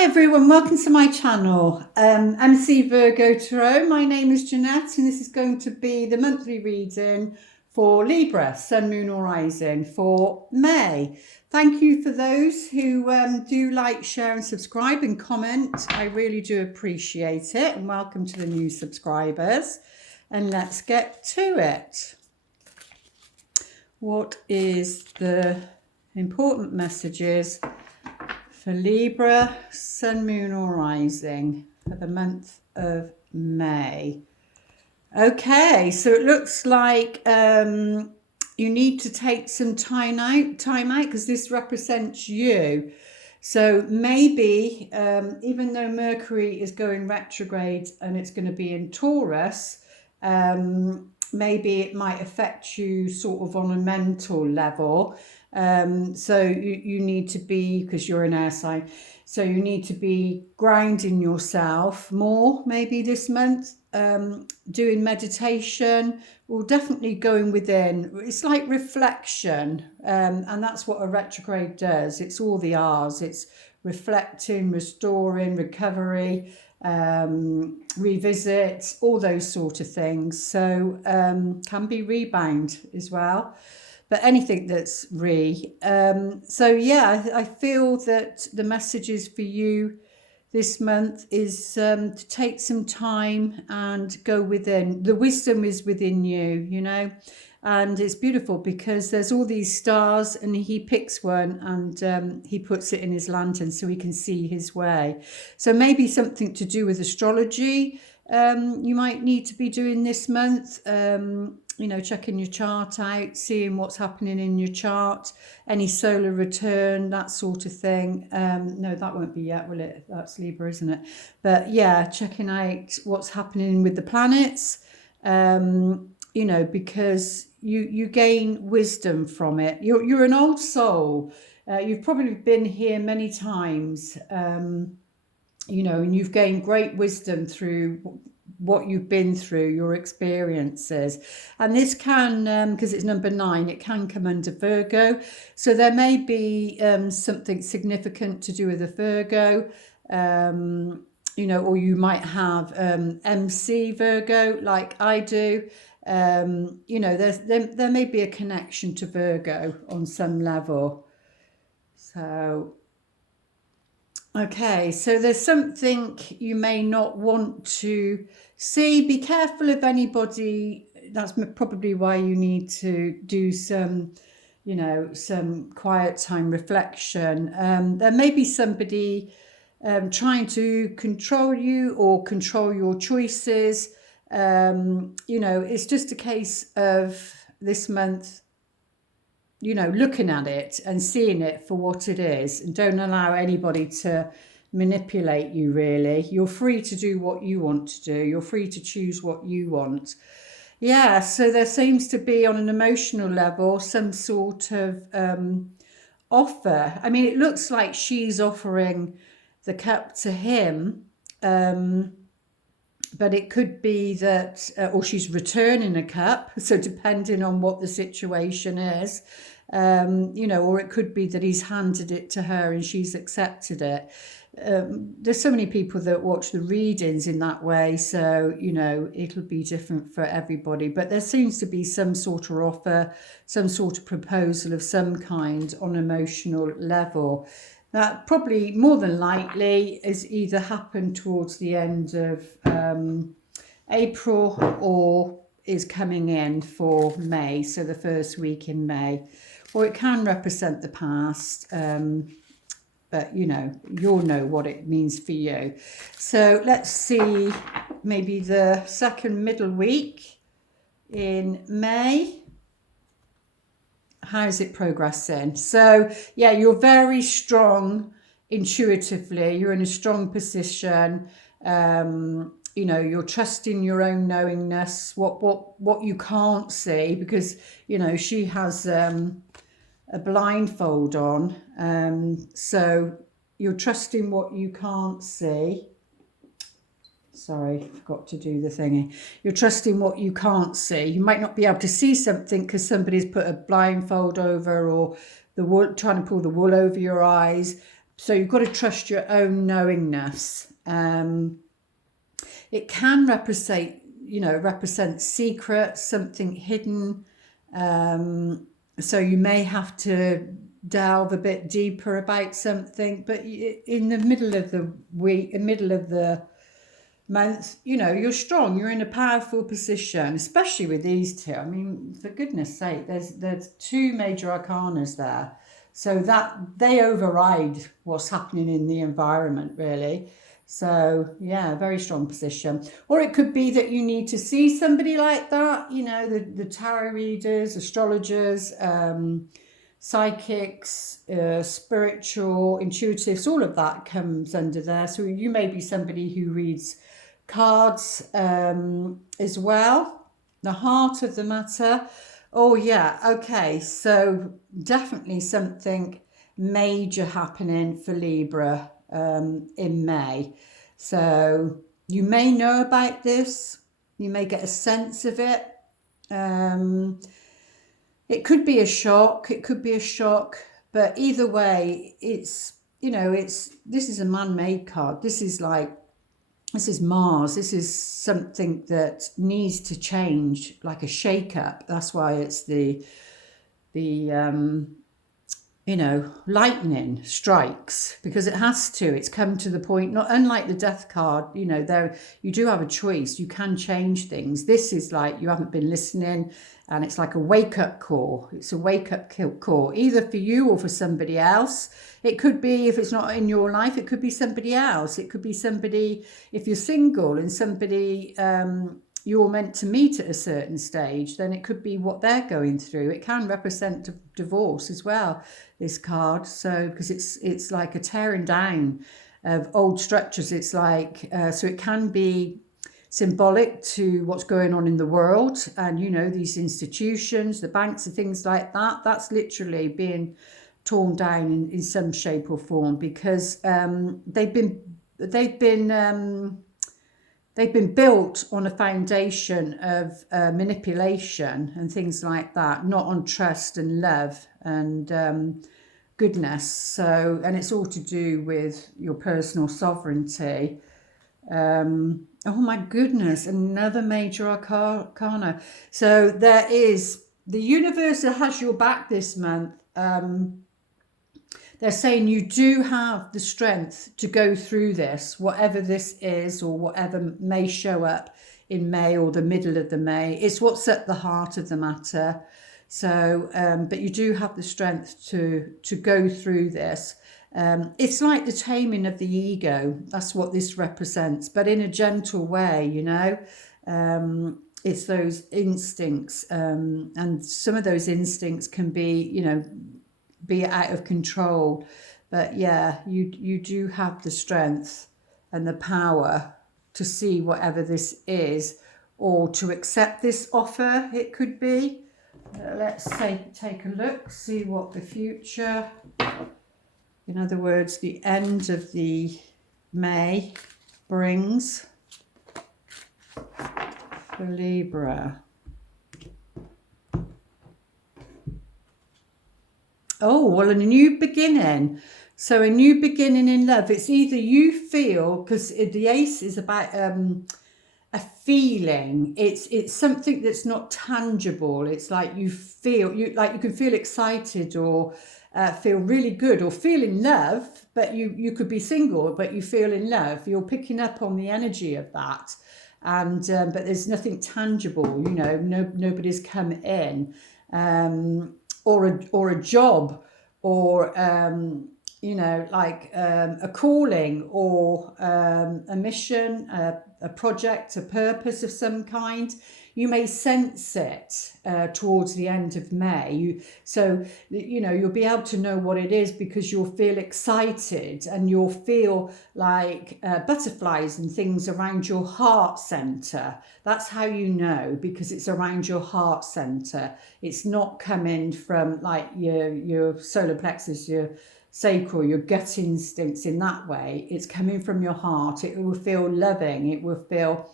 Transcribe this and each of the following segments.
Hi everyone, welcome to my channel. MC Virgo Tarot. My name is Jeanette and this is going to be the monthly reading for Libra, Sun, Moon or Rising for May. Thank you for those who do like, share and subscribe and comment. I really do appreciate it, and welcome to the new subscribers. And let's get to it. What is the important messages for Libra, Sun, Moon or Rising for the month of May? Okay, so it looks like you need to take some time out because this represents you. So maybe even though Mercury is going retrograde and it's going to be in Taurus, maybe it might affect you sort of on a mental level. So you need to be, because you're an air sign, so you need to be grounding yourself more maybe this month, doing meditation, or definitely going within. It's like reflection, and that's what a retrograde does. It's all the R's. It's reflecting, restoring, recovery, revisit, all those sort of things. So can be rebound as well, but anything that's so yeah, I feel that the messages for you this month is to take some time and go within. The wisdom is within you, you know, and it's beautiful because there's all these stars and he picks one and he puts it in his lantern so he can see his way. So maybe something to do with astrology you might need to be doing this month. You know, checking your chart out, seeing what's happening in your chart, any solar return, that sort of thing. No, that won't be yet, will it? That's Libra, isn't it? But yeah, checking out what's happening with the planets, you know, because you gain wisdom from it. You're an old soul. You've probably been here many times, you know, and you've gained great wisdom through what you've been through, your experiences. And this can, because it's number 9, it can come under Virgo. So there may be something significant to do with a Virgo, you know, or you might have MC Virgo like I do. You know, there may be a connection to Virgo on some level. So okay, so there's something you may not want to see. Be careful of anybody. That's probably why you need to do some, you know, some quiet time reflection. There may be somebody trying to control you or control your choices. You know, it's just a case of this month, you know, looking at it and seeing it for what it is, and don't allow anybody to manipulate you, really. You're free to do what you want to do. You're free to choose what you want. Yeah, so there seems to be on an emotional level some sort of offer. I mean, it looks like she's offering the cup to him, but it could be that, or she's returning a cup. So depending on what the situation is, you know, or it could be that he's handed it to her and she's accepted it. There's so many people that watch the readings in that way. So, you know, it'll be different for everybody. But there seems to be some sort of offer, some sort of proposal of some kind on an emotional level. That probably more than likely is either happened towards the end of April or is coming in for May, so the first week in May. Or it can represent the past, but you know, you'll know what it means for you. So let's see, maybe the second middle week in May. How's it progressing? So yeah, you're very strong intuitively. You're in a strong position. You know, you're trusting your own knowingness, what you can't see, because you know she has a blindfold on. So you're trusting what you can't see. Sorry, forgot to do the thingy. You're trusting what you can't see. You might not be able to see something because somebody's put a blindfold over, or the wool, trying to pull the wool over your eyes. So you've got to trust your own knowingness. It can represent secrets, something hidden. So you may have to delve a bit deeper about something, but in the middle of the week, in the middle of the month, you're strong, you're in a powerful position, especially with these two. I mean, for goodness sake, there's two major arcanas there, so that they override what's happening in the environment, really. So yeah, very strong position. Or it could be that you need to see somebody like that, the tarot readers, astrologers, psychics, spiritual, intuitives, all of that comes under there. So you may be somebody who reads cards as well. The heart of the matter. Oh yeah, okay. So definitely something major happening for Libra in May. So you may know about this. You may get a sense of it. It could be a shock. It could be a shock. But either way, this is a man-made card. This is Mars. This is something that needs to change, like a shake-up. That's why it's the lightning strikes, because it has to. It's come to the point, not unlike the death card, there you do have a choice. You can change things. This is like you haven't been listening, and it's like a wake-up call. It's a wake-up call, either for you or for somebody else. It could be, if it's not in your life, it could be somebody else. It could be somebody, if you're single and somebody you're meant to meet at a certain stage, then it could be what they're going through. It can represent divorce as well, this card. So because it's like a tearing down of old structures. It's like so it can be symbolic to what's going on in the world, and these institutions, the banks and things like that. That's literally being torn down in some shape or form, because they've been built on a foundation of manipulation and things like that, not on trust and love and goodness. So, and it's all to do with your personal sovereignty. Oh my goodness, another major arcana. So there is the universe that has your back this month. They're saying you do have the strength to go through this, whatever this is, or whatever may show up in May or the middle of the May. It's what's at the heart of the matter. So, but you do have the strength to go through this. It's like the taming of the ego. That's what this represents, but in a gentle way, it's those instincts, and some of those instincts can be, be out of control. But yeah, you do have the strength and the power to see whatever this is, or to accept this offer. It could be. Let's take a look, see what the future, in other words, the end of the May brings for Libra. Oh, well, a new beginning. So a new beginning in love. It's either you feel, because the ace is about a feeling. It's something that's not tangible. It's like you can feel excited, or feel really good, or feel in love, but you could be single, but you feel in love. You're picking up on the energy of that. And but there's nothing tangible, nobody's come in. Or a job, or a calling, or a mission, a project, a purpose of some kind. You may sense it towards the end of May. You'll be able to know what it is, because you'll feel excited, and you'll feel like butterflies and things around your heart center. That's how you know, because it's around your heart center. It's not coming from like your solar plexus, your sacral, your gut instincts in that way. It's coming from your heart. It will feel loving. It will feel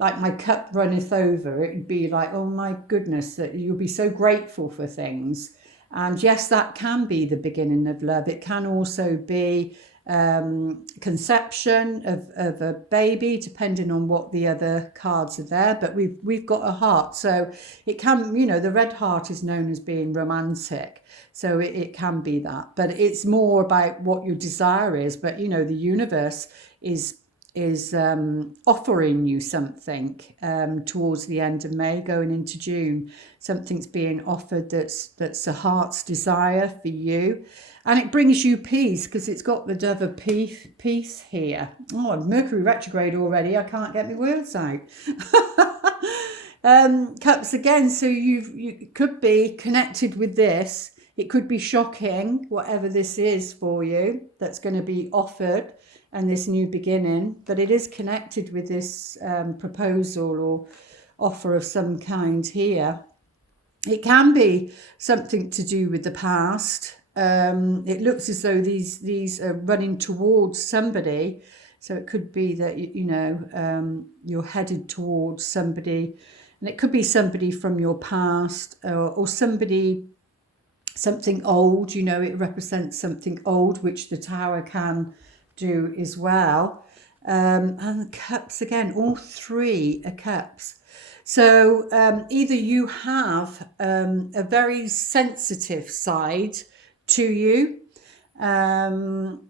like my cup runneth over. It would be like, oh my goodness, that you'll be so grateful for things. And yes, that can be the beginning of love. It can also be conception of a baby, depending on what the other cards are there. But we've got a heart, so it can, you know, the red heart is known as being romantic, so it can be that. But it's more about what your desire is. But you know, the universe is offering you something towards the end of May, going into June. Something's being offered that's a heart's desire for you, and it brings you peace because it's got the Dove of peace here. Oh, Mercury retrograde already. I can't get my words out. Cups again. So you could be connected with this. It could be shocking, whatever this is for you, that's going to be offered and this new beginning, but it is connected with this proposal or offer of some kind here. It can be something to do with the past. It looks as though these are running towards somebody, so it could be that you know you're headed towards somebody, and it could be somebody from your past or somebody, something old. You know, it represents something old, which the Tower can do as well. And the cups again, all three are cups. So either you have a very sensitive side to you, and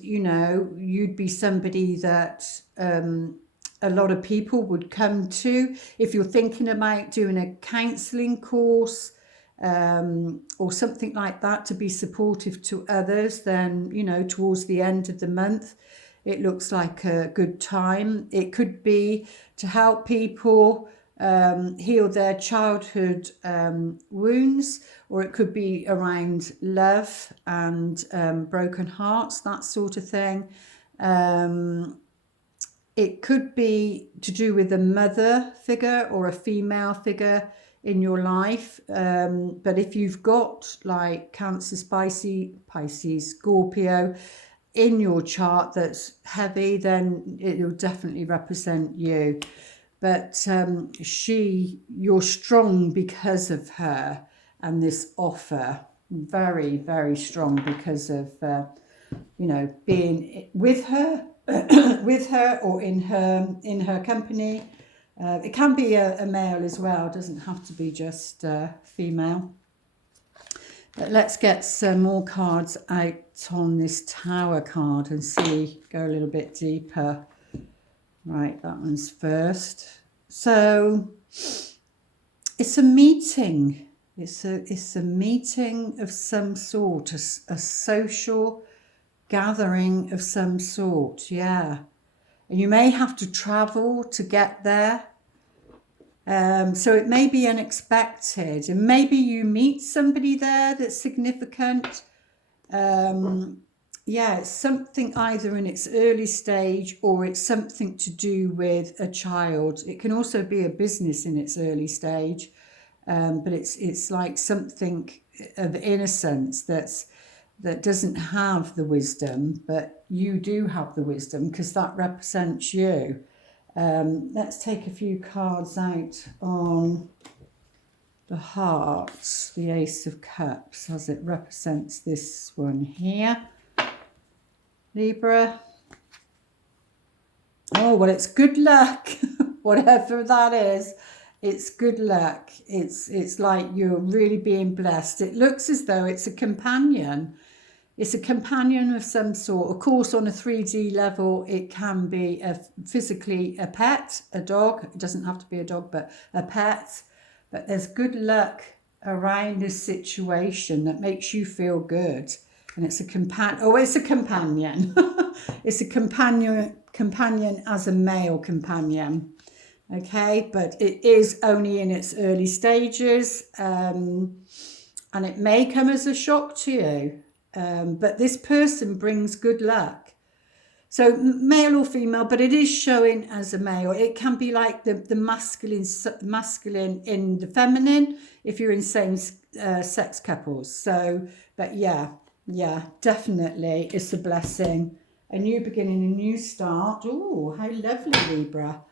you know, you'd be somebody that a lot of people would come to if you're thinking about doing a counselling course, or something like that, to be supportive to others. Then, you know, towards the end of the month, it looks like a good time. It could be to help people heal their childhood wounds, or it could be around love and broken hearts, that sort of thing. It could be to do with a mother figure or a female figure in your life. But if you've got like Cancer, Pisces, Scorpio in your chart that's heavy, then it will definitely represent you. But you're strong because of her and this offer. Very, very strong because of, you know, being with her, with her or in her company. It can be a male as well. It doesn't have to be just female. But let's get some more cards out on this Tower card and see, go a little bit deeper. Right, that one's first. So it's a meeting. It's a meeting of some sort, a social gathering of some sort, yeah. And you may have to travel to get there. So it may be unexpected, and maybe you meet somebody there that's significant. Yeah, it's something either in its early stage or it's something to do with a child. It can also be a business in its early stage, but it's like something of innocence that doesn't have the wisdom, but you do have the wisdom because that represents you. Let's take a few cards out on the hearts, the Ace of Cups, as it represents this one here. Libra. Oh, well, it's good luck. Whatever that is, it's good luck. It's like you're really being blessed. It looks as though it's a companion. It's a companion of some sort. Of course, on a 3D level, it can be physically a pet, a dog. It doesn't have to be a dog, but a pet. But there's good luck around this situation that makes you feel good. And it's a companion. Oh, it's a companion. It's a companion as a male companion. Okay, but it is only in its early stages. And it may come as a shock to you. But this person brings good luck. So male or female, but it is showing as a male. It can be like the masculine in the feminine if you're in same sex couples. So, but yeah, definitely it's a blessing. A new beginning, a new start. Oh, how lovely, Libra.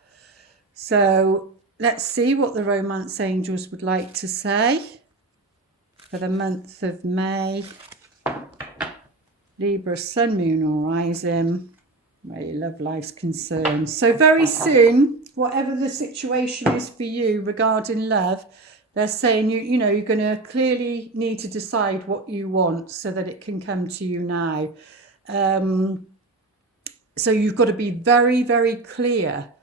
So let's see what the romance angels would like to say. for the month of May. Libra, Sun, Moon or Rising, where your love life's concerned. So very soon, whatever the situation is for you regarding love, they're saying you know, you're going to clearly need to decide what you want so that it can come to you now. So you've got to be very, very clear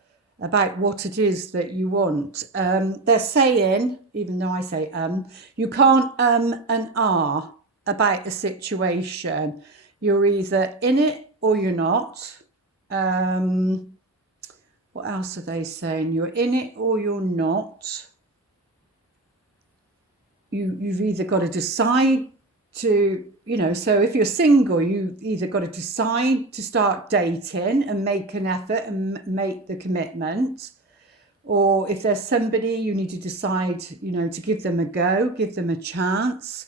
about what it is that you want. They're saying, even though I say you can't and are about a situation. You're either in it or you're not. What else are they saying? You're in it or you're not. You've either got to decide to, you know, so if you're single, you either got to decide to start dating and make an effort and make the commitment, or if there's somebody, you need to decide, you know, to give them a go, give them a chance.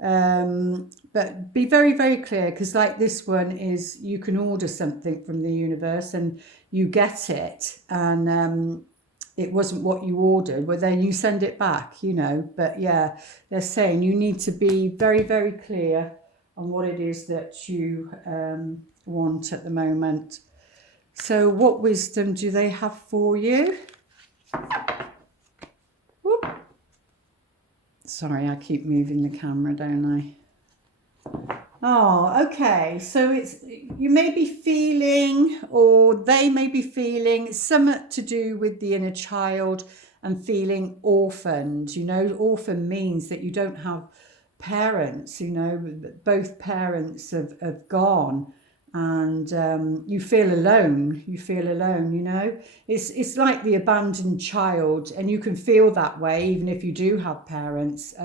But be very, very clear, because like this one is, you can order something from the universe and you get it, and it wasn't what you ordered, well then you send it back, you know. But yeah, they're saying you need to be very, very clear on what it is that you want at the moment. So what wisdom do they have for you? Whoop. Sorry, I keep moving the camera, don't I? Oh, okay. So it's, you may be feeling, or they may be feeling, something to do with the inner child and feeling orphaned. You know, orphan means that you don't have parents, you know, both parents have gone, and you feel alone. You feel alone, you know. It's like the abandoned child, and you can feel that way even if you do have parents.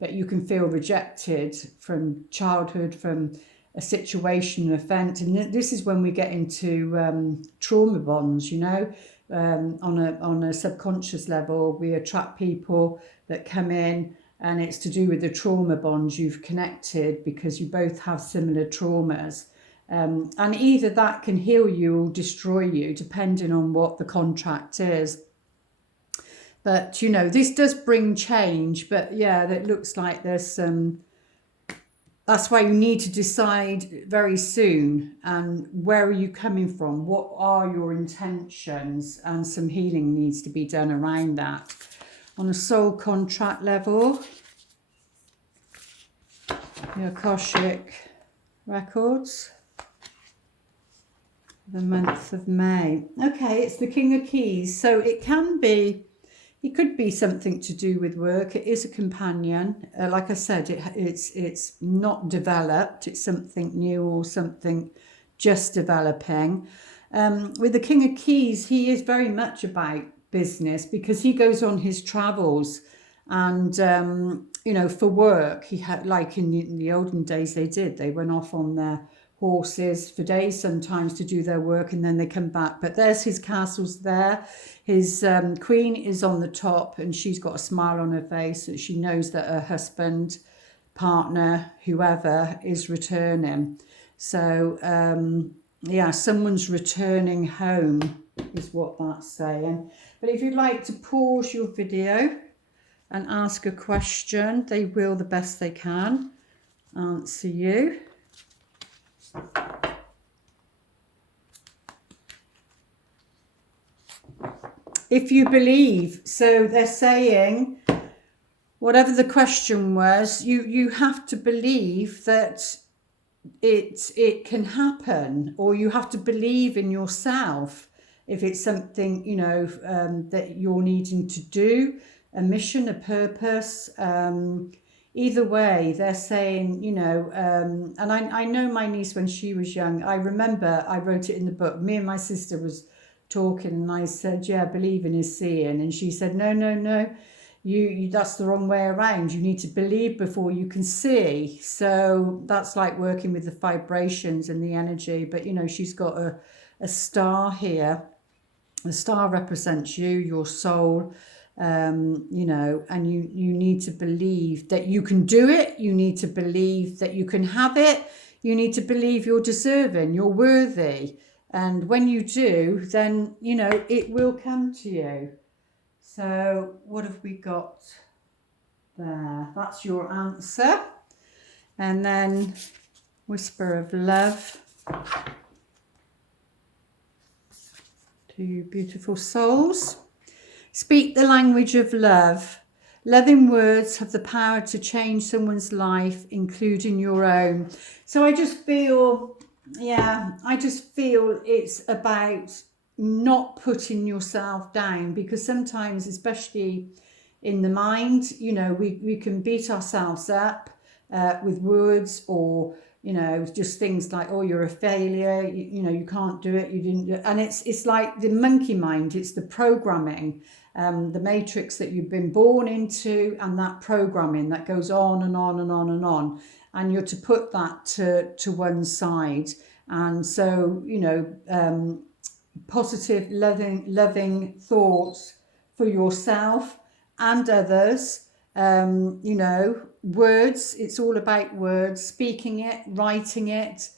But you can feel rejected from childhood, from a situation, an event. And this is when we get into trauma bonds, you know. On a subconscious level, we attract people that come in, and it's to do with the trauma bonds you've connected because you both have similar traumas. And either that can heal you or destroy you, depending on what the contract is. But, you know, this does bring change. But, yeah, it looks like there's some... That's why you need to decide very soon. And where are you coming from? What are your intentions? And some healing needs to be done around that. On a soul contract level, your Akashic records, the month of May. Okay, it's the King of Keys. So it can be... It could be something to do with work. It is a companion. Like I said, it's not developed. It's something new or something just developing. With the King of Keys, he is very much about business because he goes on his travels. And, you know, for work, he had, like in the olden days they did. They went off on their horses for days sometimes to do their work, and then they come back. But there's his castles there. His queen is on the top, and she's got a smile on her face, so she knows that her husband, partner, whoever is returning. So yeah, someone's returning home is what that's saying. But if you'd like to pause your video and ask a question, they will, the best they can, answer you. If you believe, so they're saying, whatever the question was, you have to believe that it can happen, or you have to believe in yourself. If it's something, you know, that you're needing to do, a mission, a purpose, either way, they're saying, you know, and I know my niece when she was young. I remember I wrote it in the book. Me and my sister was talking, and I said, yeah, believing is seeing. And she said, no, you that's the wrong way around. You need to believe before you can see. So that's like working with the vibrations and the energy. But, you know, she's got a star here. The star represents you, your soul. You know, and you need to believe that you can do it. You need to believe that you can have it. You need to believe you're deserving, you're worthy. And when you do, then, you know, it will come to you. So what have we got? There, that's your answer. And then whisper of love to you beautiful souls. Speak the language of love. Loving words have the power to change someone's life, including your own. So I just feel, it's about not putting yourself down, because sometimes, especially in the mind, we can beat ourselves up with words, or just things like, oh, you're a failure, you can't do it, you didn't do it. And it's like the monkey mind, it's the programming, the matrix that you've been born into, and that programming that goes on and on and on and on, and you're to put that to one side. And so positive loving thoughts for yourself and others. Words, it's all about words, speaking it, writing it.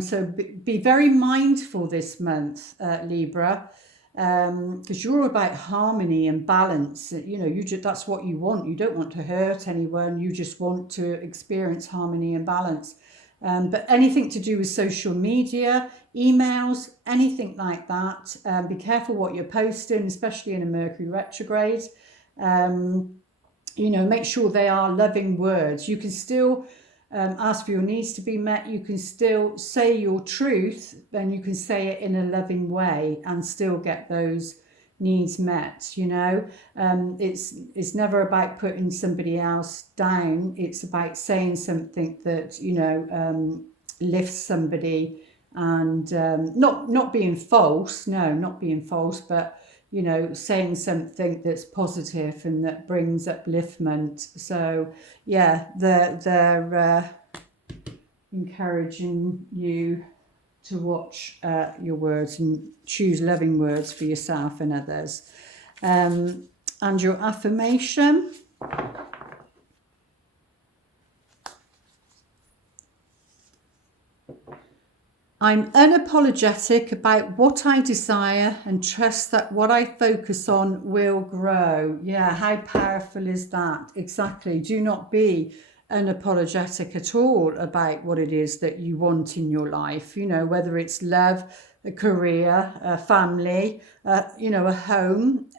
So be very mindful this month, Libra, because you're about harmony and balance. That's what you want. You don't want to hurt anyone. You just want to experience harmony and balance. But anything to do with social media, emails, anything like that, be careful what you're posting, especially in a Mercury retrograde. Make sure they are loving words. You can still ask for your needs to be met. You can still say your truth, then you can say it in a loving way and still get those needs met. It's never about putting somebody else down. It's about saying something that lifts somebody, and not being false. No, not being false, but saying something that's positive and that brings upliftment. So yeah, they're encouraging you to watch your words and choose loving words for yourself and others. And your affirmation. I'm unapologetic about what I desire and trust that what I focus on will grow. Yeah, how powerful is that? Exactly. Do not be unapologetic at all about what it is that you want in your life, whether it's love, a career, a family, a home,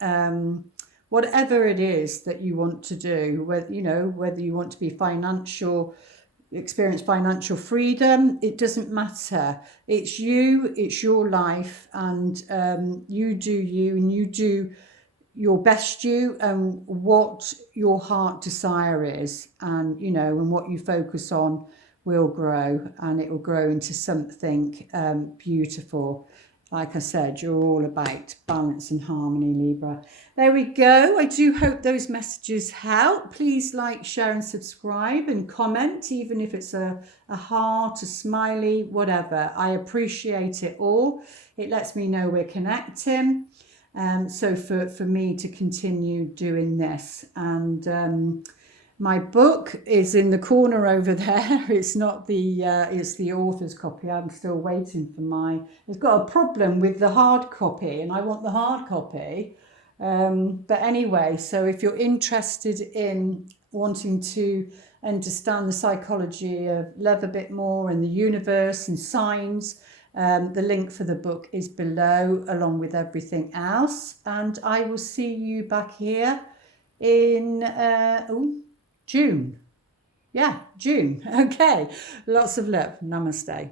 whatever it is that you want to do, whether you want to be experience financial freedom, it doesn't matter. It's you, it's your life, and you do you, and you do your best and what your heart desire is, and and what you focus on will grow, and it will grow into something beautiful. Like I said, you're all about balance and harmony, Libra. There we go. I do hope those messages help. Please like, share and subscribe, and comment, even if it's a heart, a smiley, whatever. I appreciate it all. It lets me know we're connecting. So for me to continue doing this. And my book is in the corner over there. It's not it's the author's copy. I'm still waiting for it's got a problem with the hard copy, and I want the hard copy. But anyway, so if you're interested in wanting to understand the psychology of love a bit more, and the universe and signs, the link for the book is below, along with everything else. And I will see you back here in June. Yeah, June. Okay. Lots of love. Namaste.